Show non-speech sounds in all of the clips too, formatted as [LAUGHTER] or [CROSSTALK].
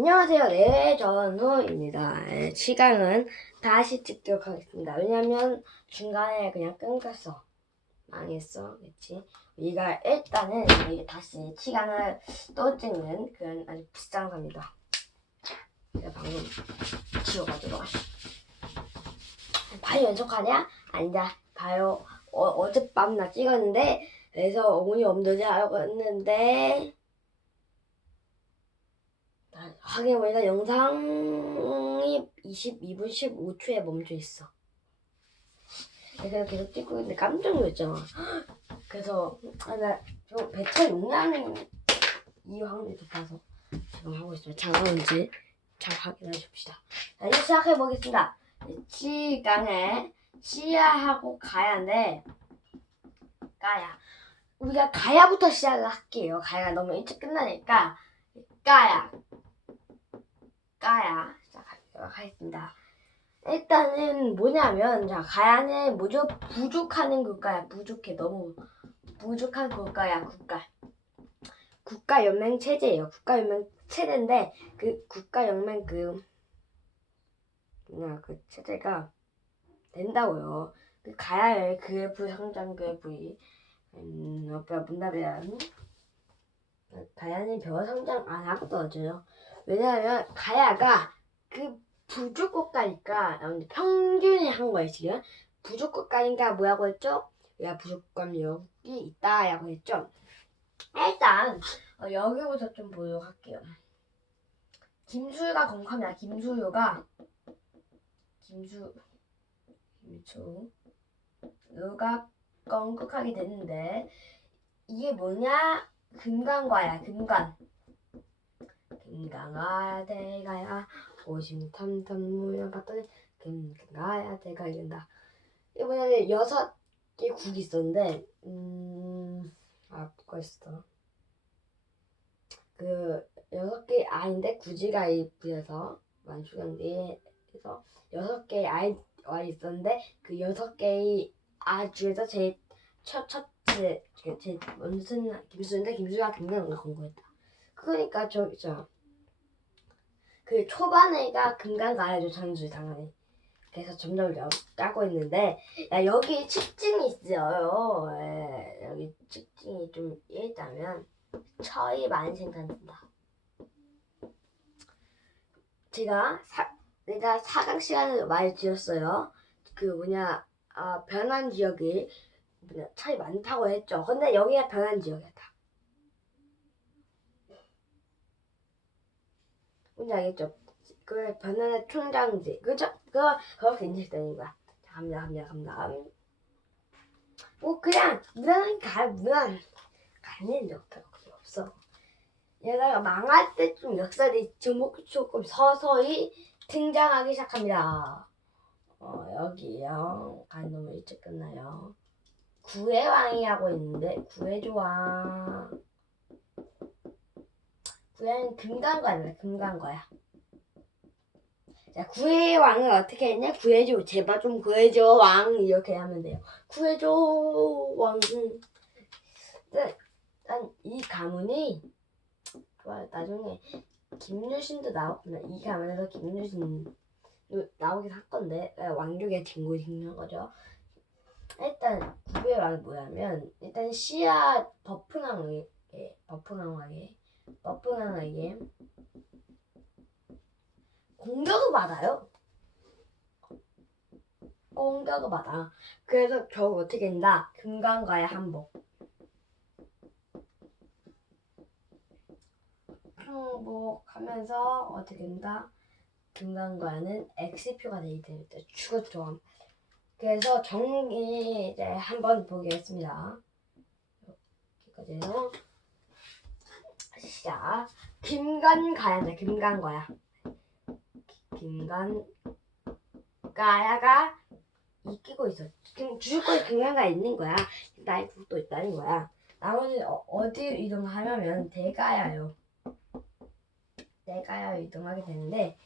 안녕하세요. 네, 전우입니다. 네, 시간은 다시 찍도록 하겠습니다. 왜냐면 중간에 그냥 끊겼어. 망했어. 그치? 우리가 일단은 다시 시간을 또 찍는 그런 아주 불쌍합니다. 내가 방금 지워가지고. 바로 연속하냐? 아니다. 봐요. 어, 어젯밤 나 찍었는데, 그래서 어머니 엄도지 하려고 했는데, 나 확인해보니까 영상이 22분 15초에 멈춰 있어. 그래서 계속 찍고 있는데 깜짝 놀랐잖아. 그래서 아, 나저 배터 용량이 이 확률이 높아서 지금 하고 있어요. 장어인지 잘 확인해 줍시다. 자, 이제 시작해 보겠습니다. 시강에 시야하고 가야인데 가야 우리가 가야부터 시작을 할게요. 가야가 너무 일찍 끝나니까 가야 가야 시작하도록 하겠습니다. 일단은 뭐냐면 자 가야는 뭐죠? 부족하는 국가야. 부족해 너무 부족한 국가야 국가. 국가 연맹 체제예요. 국가 연맹 체제인데 그 국가 연맹 그 뭐냐 그 체제가 된다고요. 그 가야의 그래프 성장 그래프이 음 아까 문답이란 가야는 별 성장 안 하고 떨어져요. 왜냐하면 가야가 그 부족 국가니까 음, 평균이 한 거예요 지금 부족 국가니까 뭐라고 했죠? 야 부족감력이 있다라고 했죠. 일단 어, 여기부터 좀 보도록 할게요. 김수유가 건강이야. 김수유가 김수 김수 유가 건강하게 됐는데 이게 뭐냐? 금강과야 금강. 금강아 대 가야 오심탐탐 모여 봤더니 금강아야 대가 이른다. 이게 뭐냐면 여섯 개 국이 있었는데 음 아 뭐가 있어? 그 여섯 개 아인데 구지가 입구에서 만수경대에서 여섯 개의 아이가 있었는데 그 여섯 개의 아 중에서 제일 첫 첫째 제 먼저는 김수인데 김수가 굉장히 공부했다. 그러니까 저저 그 초반에가 금강 가야죠 전주 당연히. 그래서 점점 여- 까고 있는데 야 여기 특징이 있어요. 예, 여기 특징이 좀 있다면 철이 많이 생산된다. 제가 사, 내가 사강 시간을 많이 지었어요. 그 뭐냐 아, 변한 지역이 철이 많다고 했죠. 근데 여기가 변한 지역이다. 뭔지 알겠죠? 그 변화의 총장지 그죠? 그거 그거 되는 거야. 자, 갑니다, 갑니다, 갑니다. 뭐 그냥 무난 가 무난 가는 역사가 없어. 얘가 망할 때좀 역사들이 조금 조금 서서히 등장하기 시작합니다. 어 여기요. 간 너무 일찍 끝나요. 구의 왕이 하고 있는데 구의 왕. 구해는 금강과야, 금강과야. 자, 구해의 왕을 어떻게 했냐? 구해줘, 제발 좀 구해줘, 왕. 이렇게 하면 돼요. 구해줘, 왕. 일단, 이 가문이, 좋아요. 나중에, 김유신도 나오구나. 이 가문에서 김유신 나오긴 할 건데, 아, 왕족의 친구 찍는 거죠. 일단, 구의 왕이 뭐냐면, 일단, 시야 버프낭에, 버프낭왕에, 버프낭에게 공격을 받아요. 공격을 받아. 그래서 결국 어떻게 된다? 금강과의 한복. 항복하면서 어떻게 된다? 금강과는 X표가 됩니다. 죽었죠. 그래서 정리 이제 한번 보겠습니다. 여기까지 해서 시작. 김간 가야네. 김간 거야. 김간 가야가 이 끼고 있어. 지금 주식권이 김간가 있는 거야. 나의 국도 있다는 거야. 나머지 어, 어디로 이동하려면 대가야요. 대가야 이동하게 되는데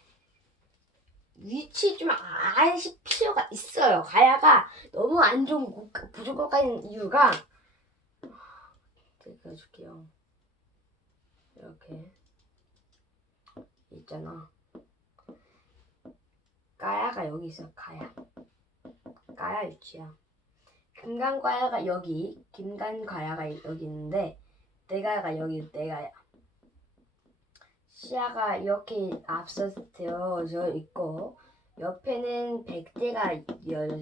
위치 좀 아실 필요가 있어요. 가야가 너무 안 좋은 부족한 이유가 제가 줄게요. 이렇게 있잖아. 가야가 여기 있어. 가야. 가야 유치야. 금강과야가 여기, 김간과야가 여기 있는데 내가가 여기 내가야. 시야가 이렇게 앞서 되어져 있고 옆에는 백제가 이어져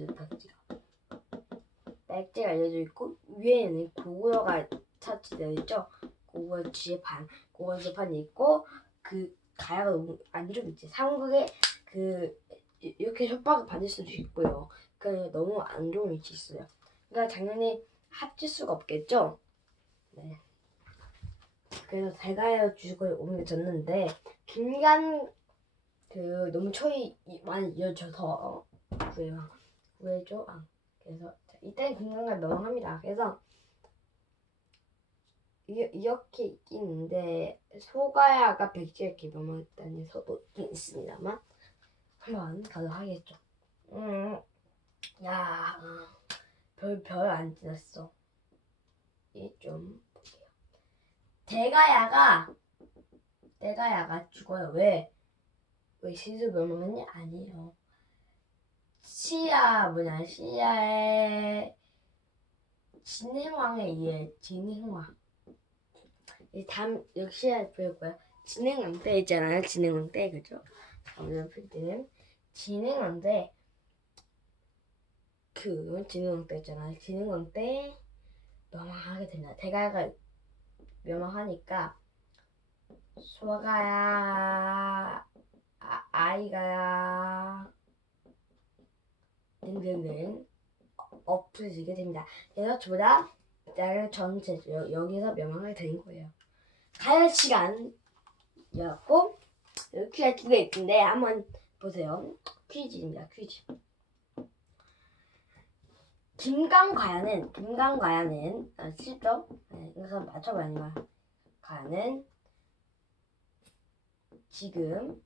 백제가 이어져 있고 위에는 고구려가 차치되어 있죠. 고구려 지판, 고구려 지판이 있고 그 가야가 너무 안 좋겠지. 삼국에 그 이- 이렇게 협박을 받을 수도 있고요. 그 너무 안 좋은 위치 있어요. 그러니까 당연히 합칠 수가 없겠죠. 네. 그래서 대가요 주식을 옮겨졌는데 김간 그 너무 초이 이- 많이 이어져서 왜요? 왜죠? 아 그래서 이때는 김간과 명합니다. 그래서 이, 이렇게 있는데 소가야가 백지에 명했다는 서도 있긴 있습니다만 한번 가도록 하겠죠. 음, 야, 별 별 안 지났어. 이좀 볼게요. 대가야가 대가야가 죽어요. 왜? 왜 시수 멸망했냐? 아니에요. 시야 뭐냐? 시야의 진행왕에 의해 진행왕. 이 다음 역시 보였고요. 진행왕 때 있잖아요. 진행왕 때 그죠? 다음 필드는 진행왕 때. 그 진행왕 때 있잖아요. 진행왕 때 멸망하게 됩니다. 대가가 멸망하니까 소가야 아, 아이가야 등등등 없어지게 됩니다. 그래서 저보다 나라 전체 여- 여기서 멸망하게 되는 거예요. 가열 시간이었고 퀴즈가 두 개 있는데 한번 보세요. 퀴즈입니다. 퀴즈. 김강과야는 김강과야는 아, 쉽죠? 네, 그래서 맞춰봐야 돼요. 가야는 지금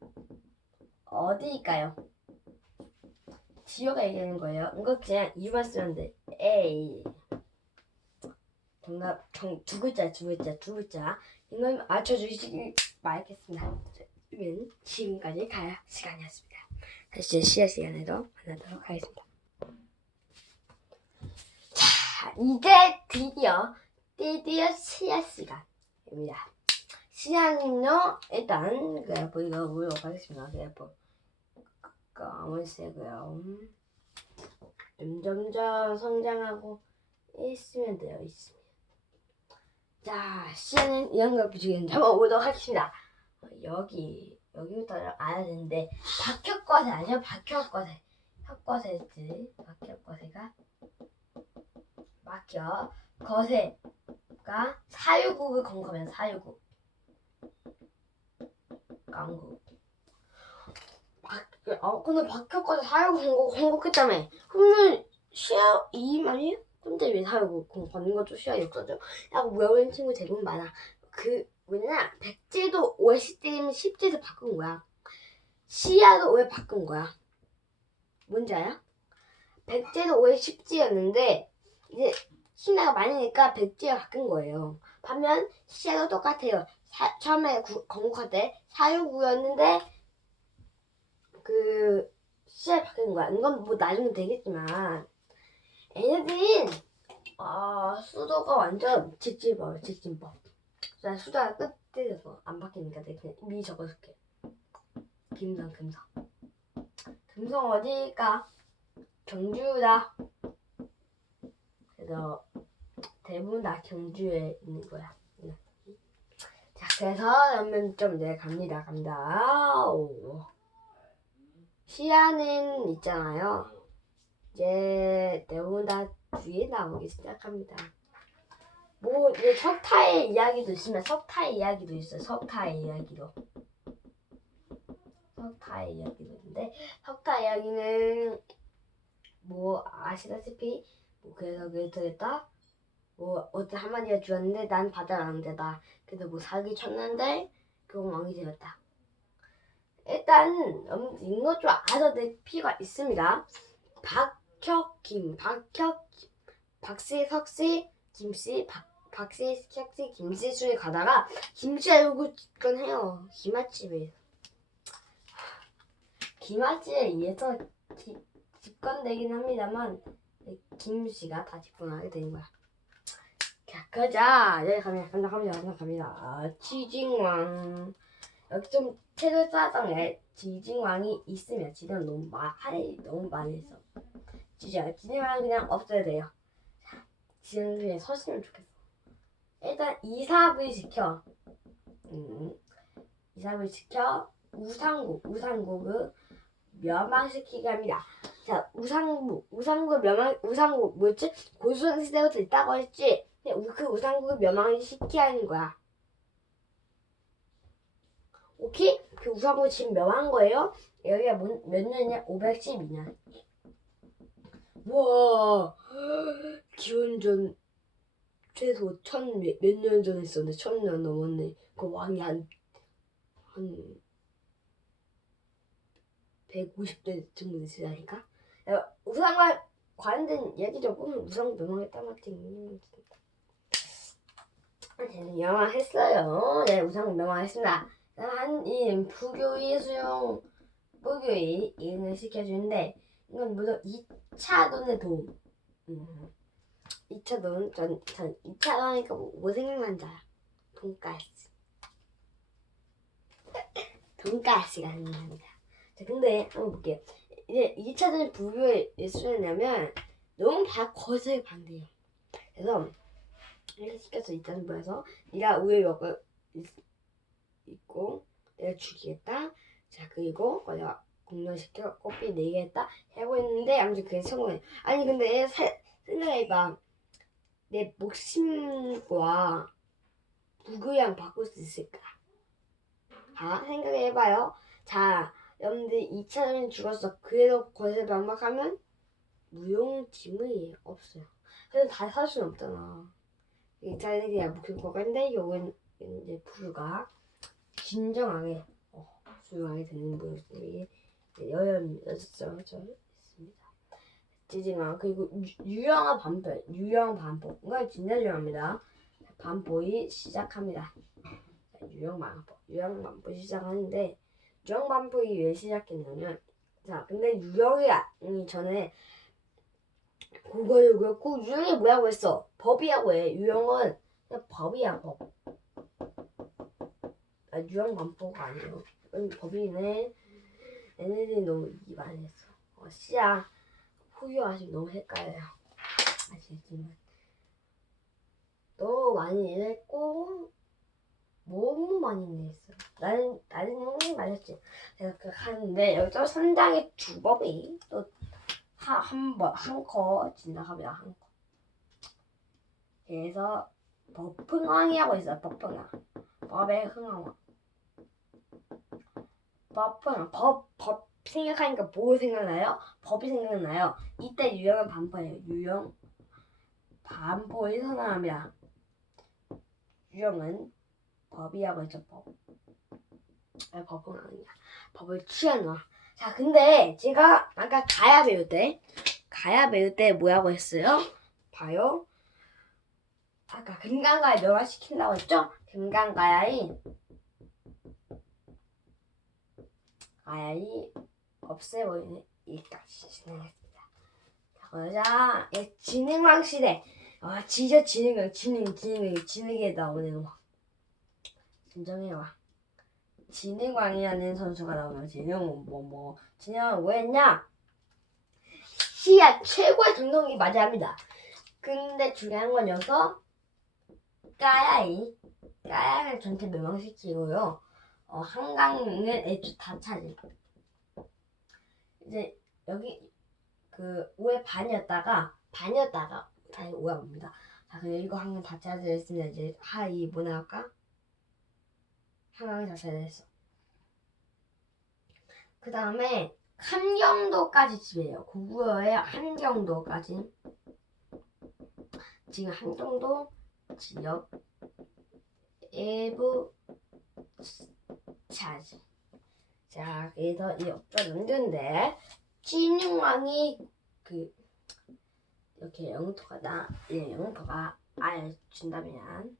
어디일까요? 지효가 얘기하는 거예요. 이거 그냥 이유만 쓰면 돼. 에이. 정답 정, 두 글자 두 글자 두 글자 이건 맞춰주시길 바라겠습니다. 그러면 지금까지 가야 시간이었습니다. 다시 시야 시간에도 만나도록 하겠습니다. 자 이제 드디어 드디어 시야 시간입니다. 시간은요 일단 그냥 보이가 보도록 하겠습니다. 그냥 보 검은색으로 점점점 성장하고 있으면 돼요. 있으면. 자, 시야는 이런 걸 붙이겠는데 한번 보도록 하겠습니다. 어, 여기 여기부터 알아야 되는데 박혁과세 아니요? 박혁과세 혁과세지 박혁과세가 막혀 거세가 사유국을 건거면 사유국 강국 박, 어, 근데 박혁과세 사유국 건거 건국했다며 그러면 시야 2임 아니에요? 근데 왜 사유국 건거는 거죠? 시야 역사죠? 라고 외우는 친구 대부분 많아. 그 왜냐 백제도 5에 10제면 10제에서 바꾼 거야. 시야도 5에 바꾼 거야. 뭔지 알아? 백제도 5에 10제였는데 이제 신화가 많으니까 백제가 바꾼 거예요. 반면 시야도 똑같아요. 사- 처음에 구- 건국할 때 사유구였는데 그 시야 바뀐 거야. 이건 뭐 나중에 되겠지만 얘네들은 아 수도가 완전 직진법 직진법 난 수다가 끝에서 안 바뀌니까 내가 그냥 미리 적어줄게. 김성, 금성. 금성 어디일까? 경주다. 그래서 대부분 다 경주에 있는 거야. 응. 자, 그래서 그러면 좀 이제 갑니다. 갑니다. 오. 시야는 있잖아요. 이제 대부분 다 뒤에 나오기 시작합니다. 뭐 석타의 이야기도 있으면 석타의 이야기도 있어요. 석타의 이야기도. 석타의 이야기도 있는데 석타 이야기는 뭐 아시다시피 뭐 그래서 그랬다 뭐 어떤 한마디가 죽었는데 난 바다 왕자다. 그래서 뭐 사기 쳤는데 그건 왕이 되었다. 일단 알아야 될 필요가 있습니다. 박 혁김, 박혁, 박씨, 석씨, 김씨, 박, 박씨, 석씨, 김씨 중에 가다가 김씨 알고 있건 해요. 김맛집에. 김아지에 의해서 기- 집권되긴 합니다만 네, 김 씨가 다 집권하게 된 거야. 자, 가자. 여기 갑니다. 갑니다. 갑니다. 갑니다. 갑니다. 아, 지징왕. 여기 좀 책을 쌓아에 지징왕이 있으면 지금 너무 마, 할이 너무 많이 했어. 진짜 지징왕 그냥 없어야 돼요. 자, 지금 그냥 서시면 좋겠어. 일단 이삽을 시켜. 음, 이삽을 시켜 우상국, 우상국을 멸망시키게 합니다. 자, 우상국, 우상국 멸망, 우상국 뭐였지? 고수원 시대부터 있다고 했지? 그 우상국을 멸망시키게 하는 거야. 오케이? 그 우상국을 지금 멸망한 거예요? 여기가 뭐- 몇 년이냐? 512년. 와, 기원 전 최소 천 몇 년 전에 있었는데 천 년 넘었네. 그 왕이 한, 한 150대 정도 됐으니까. 우상과 관련된 얘기죠. 보면 우상 멸망했다 마틴. 저는 멸망했어요. 네, 우상 멸망했습니다. 한 이 부교의 수용 부교의 이행을 시켜주는데 이건 무려 2차 돈의 도움. 음. 2차 돈, 전, 전 2차 하니까 뭐, 뭐 생각난지 알아? 돈가스. [LAUGHS] 돈가스가 생각납니다. 자, 근데 한번 볼게요. 이제 2차적인 부교의 수냐면 너무 다 거세게 반대해요. 그래서 이렇게 시켜서 있다는 거에서 네가 우유 먹고 있, 있고 내가 죽이겠다. 자 그리고 내가 공룡시켜 꽃피 내겠다 하고 있는데 아무튼 그게 성공해. 아니 근데 사, 생각해봐. 내 목숨과 부교양 바꿀 수 있을까? 자 생각해봐요. 자 여러분들 2차전이 죽었어. 그래도 거기서 반박하면 무용지물이에요. 없어요. 그래서 다 살 수는 없잖아. 2차전이 그냥 목숨 거간데 요건 이제 부류가 진정하게 어, 수용하게 되는 모습이 여연 여섯죠 있습니다. 지징아 그리고 유- 유영아 반포 유영 반포 이거 진짜 중요합니다. 반포이 시작합니다. 자, 유영 반포 유영 반포 시작하는데 유영 반포이 왜 시작했냐면 자 근데 유영이 이 전에 그거였고 유영이 뭐라고 했어 법이라고 해 유영은 법이야 법. 아, 유영 반포가 아니에요. 법이네. 얘네들이 너무 이 많이 했어. 어, 씨야 후유하시면 너무 헷갈려요. 아시겠지만 너무 많이 일했고 너무 많이 일했어요. 나는 나는 말했지. 제가 그 하는데 여기서 선장의 주법이 또 한번한커 지나갑니다 한 커. 그래서 법흥왕이라고 있어요. 법흥왕. 법의 흥왕왕. 법은 법, 법 생각하니까 뭐 생각나요? 법이 생각나요. 이때 유형은 반포예요. 유형 반포의 선언합니다. 유형은 법이라고 했죠. 법. 아, 법은 아니야. 법을 취하노. 자, 근데 제가 아까 가야 배울 때 가야 배울 때 뭐라고 했어요? 봐요. 아까 금강가에 멸망시킨다고 했죠? 금강가야이 아야이 없애버리는 일까지 진행했습니다. 자, 그러자 예, 지능왕 시대. 아, 진짜 지능왕, 지능, 지능, 지능에 나오는 왕. 진정해요. 왕. 지능왕이라는 선수가 나오면 지능은 뭐, 뭐, 지능왕 뭐 했냐? 시야 최고의 등록이 맞아야 합니다. 근데 중요한 건 여기서 까야이, 까야를 전체 멸망시키고요. 어, 한강은 애초 다 차지. 이제 여기 그 5의 반이었다가 반이었다가 다시 5가 옵니다. 자, 그리고 이거 한강 다 차지했으면 이제 하이 뭐 나올까? 한강이 다 차지했어. 그 다음에 함경도까지 지배해요. 고구려의 함경도까지. 지금 함경도 지역 일부 차지. 자, 그래서 이 업적 연결인데 진흥왕이 그 이렇게 영토가 나, 예, 영토가 알준다면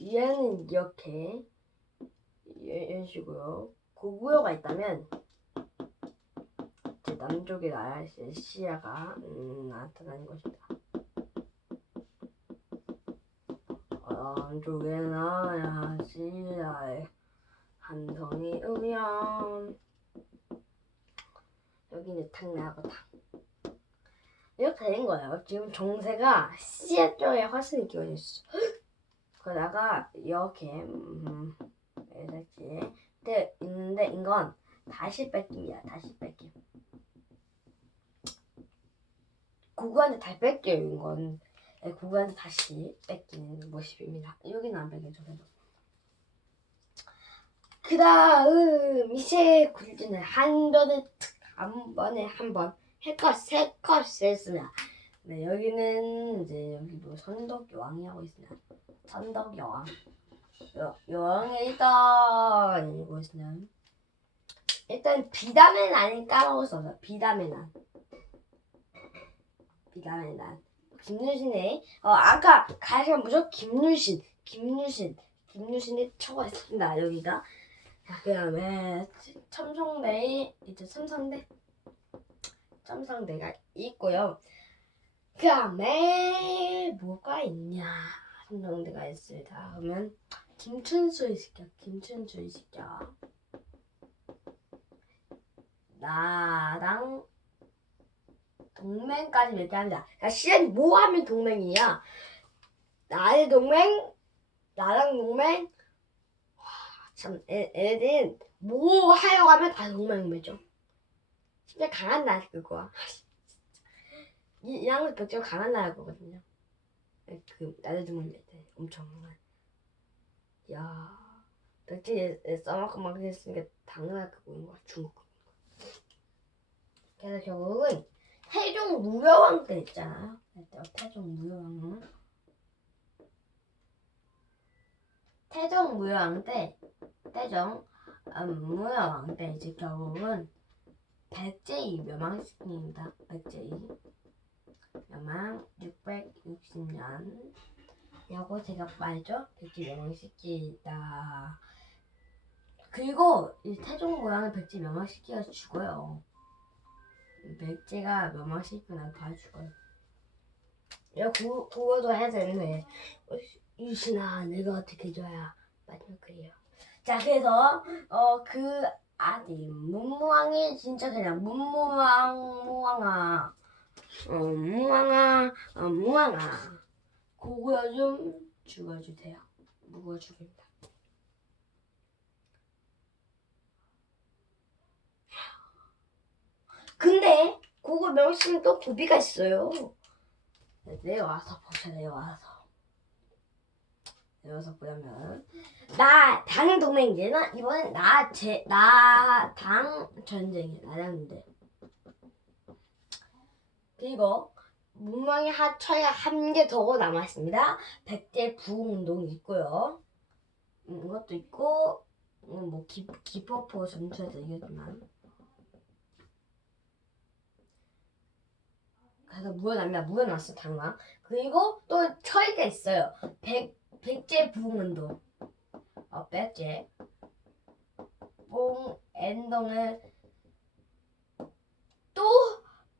얘는 이렇게 이- 이런 식으로 고구여가 있다면 이제 남쪽에 나야 이제 시야가 음, 나타나는 것이다. 어, 남쪽에 나야 시야에 한 성이 오면 여기는 탁 나고 탁 이렇게 된 거예요. 지금 정세가 시야 쪽에 훨씬 끼워졌어. [GASPS] 그러다가 이렇게 음, 이렇게 돼 있는데 이건 다시 뺏깁니다. 다시 뺏 김. 구구한테 다 뺏겨요. 이건 네, 구구한테 다시 뺏기는 모습입니다. 여기는 안 뺏겨져 그래도. 그 다음 이제 굴지는 한 번에 탁, 한 번에 한 번 해컷 세컷 했습니다. 네 여기는 이제 여기 뭐 선덕 여왕이 하고 있습니다. 선덕 여왕. 여, 여왕의 일단 있으면 일단 비담의 난이 까먹었어. 비담의 난. 비담의 난. 김유신의 어 아까 가시가 무조건 김유신, 김유신, 김유신의 처가 있습니다. 여기가. 자 그다음에 첨성대 이제 첨성대 첨성대가 있고요. 그 다음에 뭐가 있냐? 첨성대가 있습니다. 그러면 김춘수의 시켜, 김춘수의 시켜. 나랑 동맹까지 얘기합니다. 야, 시연이 뭐 하면 동맹이야? 나의 동맹, 나랑 동맹. 와, 참, 애, 애들은 뭐 하려고 하면 다 동맹 맺죠. 진짜 강한 나라 그거야. 이, 이 양은 벽지가 강한 나라 거거든요. 그 나를 두면 때 엄청 야 벽지에 써먹고 막 했으니까 거인 거야 중국. 그래서 결국은 태종 무여왕 때 있잖아요 그때 태종 무여왕은 태종 무여왕 때 태종 음, 무여왕 때 이제 결국은 백제이 멸망시킵니다 백제이 멸망 660년 라고 제가 말죠. 백제 멸망시키다. 그리고 이 태종 모양을 백제 멸망시키가 죽어요. 백제가 난 바로 죽어요. 야, 구, 그거도 해야 되는데 어, 유신아 내가 어떻게 해줘야 마지막 그래요. 자 그래서 어 그 아들 문무왕이 진짜 그냥 문무왕 무왕아 어 무왕아 어 무왕아 그거 좀 죽어주세요. 무거 죽입니다. 근데 그거 명칭은 또 고비가 있어요. 내와서 보자 내와서 내와서 보자면 나 당 동맹이잖아 이번엔 나제나 당 전쟁이야 나랑인데 그리고 문망의 하처에 한 개 더 남았습니다. 백제 부흥운동이 있고요. 음, 이것도 있고 음, 뭐 기, 기퍼포 전투에서 이겼지만 그래서 무효납니다. 무효났어 당장. 그리고 또 처리가 있어요. 백 백제 부흥운동. 어 백제 봉 엔동을 또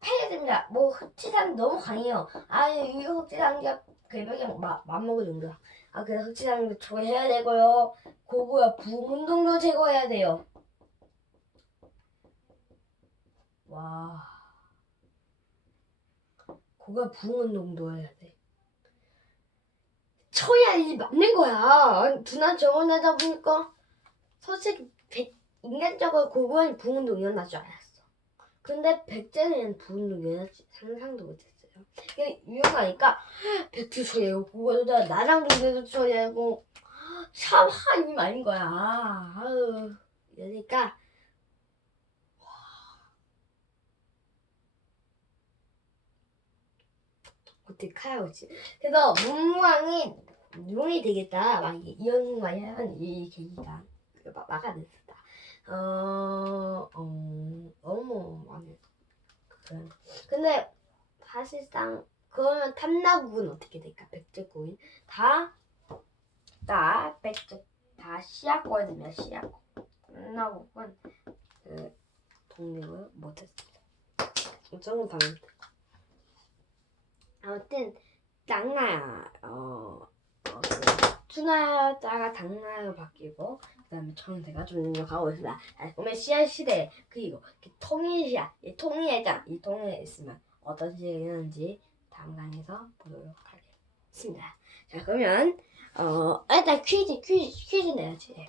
패야 됩니다. 뭐 흑지상 너무 강해요. 아, 이 흑지상자 괴벽이 맘먹을 정도야. 아, 그래서 흑지상 제거해야 되고요. 고구야 부운동도 제거해야 돼요. 와, 고구야 부운동도 해야 돼. 쳐야 이 맞는 거야. 두나 정원하다 보니까 솔직히 백- 인간적으로 고구야 부운동 일어날 줄 알았어. 근데 백제는 부운동 일어날지 상상도 못했어요. 그게 유용하니까 백주 처리하고 그거보다 나랑 동네도 처리하고 참 한이 많은 거야. 아유 이러니까 어떡하지? 그래서 문무왕이 용이 되겠다. 막 하는 이 계기가 막- 막아냈었다. 어, 어, 너무 많이. 근데 사실상 그러면 탐나국은 어떻게 될까? 백제국인 다 다 백적 다 시약고였습니다. 시약고. 끝나고는 그 독립을 못했습니다. 이정도 당연. 아무튼 당나야 어, 어 그, 춘하자가 당나야로 바뀌고 그다음에 청세가 점령하고 있습니다. 자, 그러면 씨앗 시대 그리고 그 통일 씨앗 이 통일의 장이 통일에 있으면 어떤 시대가 일어나는지 다음 강에서 보도록 하겠습니다. 자 그러면 어 일단 퀴즈 퀴즈 퀴즈 내야지.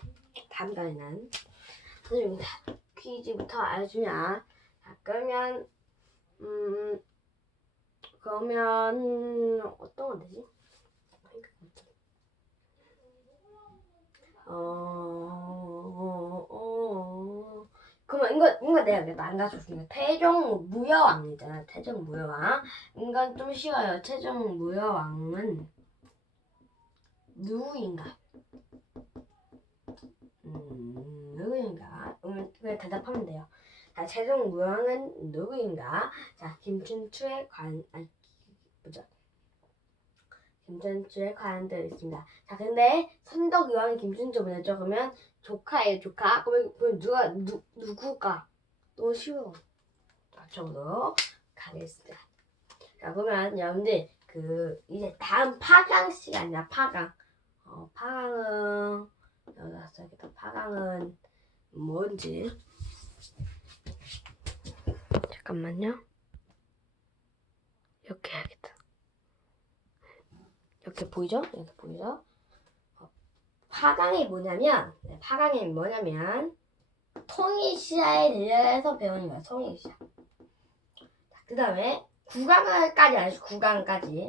다음 강에는 선생님입니다. 퀴즈부터 알려주면 자 그러면 음 그러면 어떤 거 되지? 어, 어, 그러면 이거 이거 내가 가져왔으니까 태종 무여왕이잖아. 태종 무여왕. 이건 좀 쉬워요. 태종 무여왕은 누구인가? 음, 누구인가? 음, 대답하면 돼요. 자, 태종 무여왕은 누구인가? 자, 김춘추의 관, 아니, 보자. 김춘추의 관들 있습니다. 자, 근데 선덕 여왕 김춘추 보냈죠? 그러면 조카예요, 조카. 그럼 누가 누 누구가? 너무 쉬워. 맞춰보도록 가겠습니다. 자, 그러면 여러분들 그 이제 다음 파강 시간이야, 파강. 어, 파강은 여기다 써야겠다. 파강은 뭔지. 잠깐만요. 이렇게 해야겠다. 이렇게 보이죠? 이렇게 보이죠? 어, 파강이 뭐냐면, 네, 파강이 뭐냐면, 통일시야에 대해서 배우는 거야, 통일시야. 그 다음에, 구강까지 알죠? 구강까지.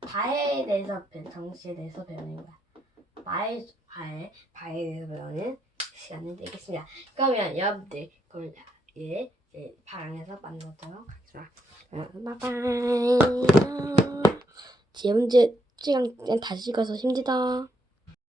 바에 대해서, 배- 정시에 대해서 배우는 거야. 바에, 바에, 바에 대해서 배우는 시간이 되겠습니다. 그러면 여러분들, 그럼 예, 이제 파강에서 만나도록 하겠습니다. 어, 바이바이. 지금 이제 시간 다시 찍어서 힘들다.